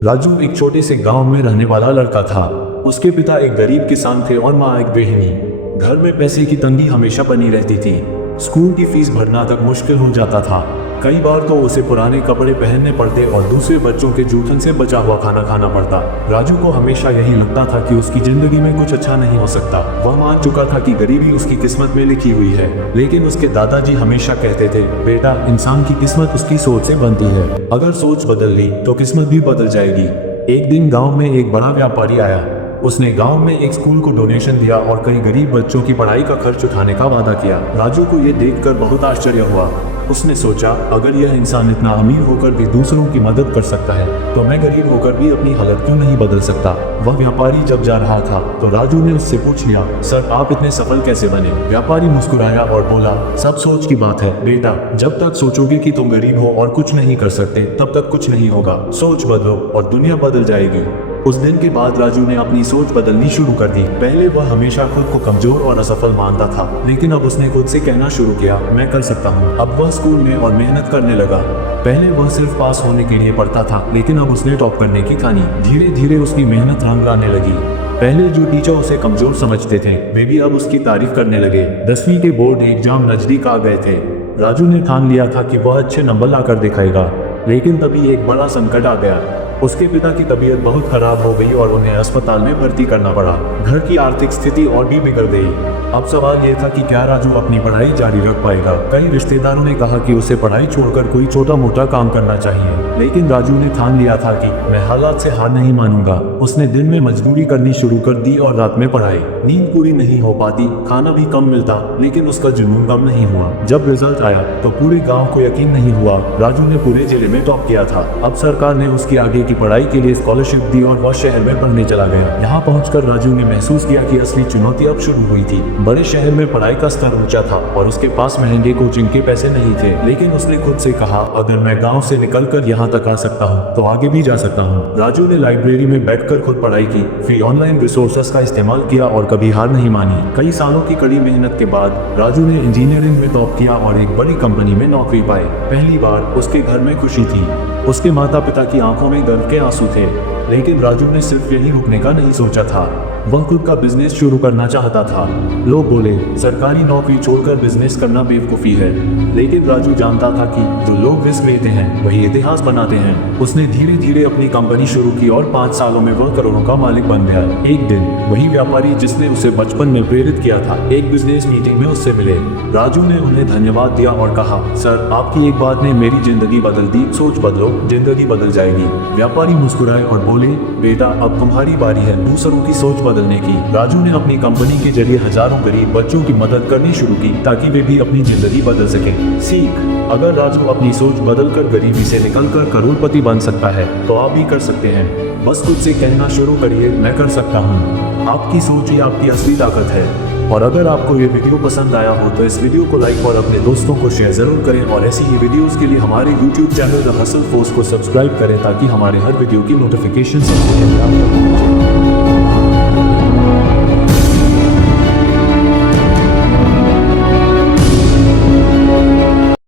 राजू एक छोटे से गांव में रहने वाला लड़का था। उसके पिता एक गरीब किसान थे और माँ एक गृहिणी। घर में पैसे की तंगी हमेशा बनी रहती थी। स्कूल की फीस भरना तक मुश्किल हो जाता था। कई बार तो उसे पुराने कपड़े पहनने पड़ते और दूसरे बच्चों के जूठन से बचा हुआ खाना खाना पड़ता। राजू को हमेशा यही लगता था कि उसकी जिंदगी में कुछ अच्छा नहीं हो सकता। वह मान चुका था कि गरीबी उसकी किस्मत में लिखी हुई है, लेकिन उसके दादाजी हमेशा कहते थे, बेटा, इंसान की किस्मत उसकी सोच से बनती है। अगर सोच बदल ली तो किस्मत भी बदल जाएगी। एक दिन गांव में एक बड़ा व्यापारी आया। उसने गांव में एक स्कूल को डोनेशन दिया और कई गरीब बच्चों की पढ़ाई का खर्च उठाने का वादा किया। राजू को यह देखकर बहुत आश्चर्य हुआ। उसने सोचा, अगर यह इंसान इतना अमीर होकर भी दूसरों की मदद कर सकता है तो मैं गरीब होकर भी अपनी हालत क्यों नहीं बदल सकता। वह व्यापारी जब जा रहा था तो राजू ने उससे पूछ लिया, सर, आप इतने सफल कैसे बने? व्यापारी मुस्कुराया और बोला, सब सोच की बात है बेटा। जब तक सोचोगे कि तुम गरीब हो और कुछ नहीं कर सकते, तब तक कुछ नहीं होगा। सोच बदलो और दुनिया बदल जाएगी। उस दिन के बाद राजू ने अपनी सोच बदलनी शुरू कर दी। पहले वह हमेशा खुद को कमजोर और असफल मानता था, लेकिन अब उसने खुद से कहना शुरू किया, मैं कर सकता हूँ। अब वह स्कूल में और मेहनत करने लगा। पहले वह सिर्फ पास होने के लिए पढ़ता था, लेकिन अब उसने टॉप करने की ठानी। धीरे धीरे उसकी मेहनत रंग लाने लगी। पहले जो टीचर उसे कमजोर समझते थे, वे भी अब उसकी तारीफ करने लगे। 10वीं के बोर्ड एग्जाम नजदीक आ गए थे। राजू ने ठान लिया था कि वह अच्छे नंबर लाकर दिखाएगा, लेकिन तभी एक बड़ा संकट आ गया। उसके पिता की तबीयत बहुत खराब हो गई और उन्हें अस्पताल में भर्ती करना पड़ा। घर की आर्थिक स्थिति और भी बिगड़ गई। अब सवाल यह था कि क्या राजू अपनी पढ़ाई जारी रख पाएगा। कई रिश्तेदारों ने कहा कि उसे पढ़ाई छोड़कर कोई छोटा मोटा काम करना चाहिए, लेकिन राजू ने ठान लिया था कि मैं हालात से हार नहीं मानूंगा। उसने दिन में मजदूरी करनी शुरू कर दी और रात में पढ़ाई। नींद पूरी नहीं हो पाती, खाना भी कम मिलता, लेकिन उसका जुनून कम नहीं हुआ। जब रिजल्ट आया तो पूरे गाँव को यकीन नहीं हुआ, राजू ने पूरे जिले में टॉप किया था। अब सरकार ने उसकी आगे की पढ़ाई के लिए स्कॉलरशिप दी और वह शहर में पढ़ने चला गया। यहाँ पहुंचकर राजू ने महसूस किया कि असली चुनौती अब शुरू हुई थी। बड़े शहर में पढ़ाई का स्तर ऊंचा था और उसके पास महंगे कोचिंग के पैसे नहीं थे, लेकिन उसने खुद से कहा, अगर मैं गांव से निकलकर यहाँ तक आ सकता हूँ तो आगे भी जा सकता हूँ। राजू ने लाइब्रेरी में बैठकर खुद पढ़ाई की, फिर ऑनलाइन रिसोर्सेस का इस्तेमाल किया और कभी हार नहीं मानी। कई सालों की कड़ी मेहनत के बाद राजू ने इंजीनियरिंग में टॉप किया और एक बड़ी कंपनी में नौकरी पाई। पहली बार उसके घर में खुशी थी। उसके माता पिता की आंखों में गर्व के आंसू थे, लेकिन राजू ने सिर्फ यही रुकने का नहीं सोचा था। वह खुद का बिजनेस शुरू करना चाहता था। लोग बोले, सरकारी नौकरी छोड़कर बिजनेस करना बेवकूफ़ी है, लेकिन राजू जानता था कि जो लोग रिस्क लेते हैं वही इतिहास बनाते हैं। उसने धीरे धीरे अपनी कंपनी शुरू की और 5 सालों में वह करोड़ों का मालिक बन गया। एक दिन वही व्यापारी जिसने उसे बचपन में प्रेरित किया था, एक बिजनेस मीटिंग में उससे मिले। राजू ने उन्हें धन्यवाद दिया और कहा, सर, आपकी एक बात ने मेरी जिंदगी बदल दी। सोच बदलो, जिंदगी बदल जाएगी। व्यापारी मुस्कुराए और बोले, बेटा, अब तुम्हारी बारी है दूसरों की सोच बदलने की। राजू ने अपनी कंपनी के जरिए हजारों गरीब बच्चों की मदद करनी शुरू की ताकि वे भी अपनी जिंदगी बदल सकें। सीख, अगर राजू अपनी सोच बदलकर गरीबी से निकलकर करोड़पति बन सकता है तो आप भी कर सकते हैं। बस खुद से कहना शुरू करिए, मैं कर सकता हूँ। आपकी सोच ही आपकी असली ताकत है। और अगर आपको ये वीडियो पसंद आया हो तो इस वीडियो को लाइक और अपने दोस्तों को शेयर जरूर करें, और ऐसी ही वीडियोस के लिए हमारे YouTube channel the hustle force को सब्सक्राइब करें ताकि हमारे हर वीडियो की नोटिफिकेशन सबसे पहले आप तक पहुंचे।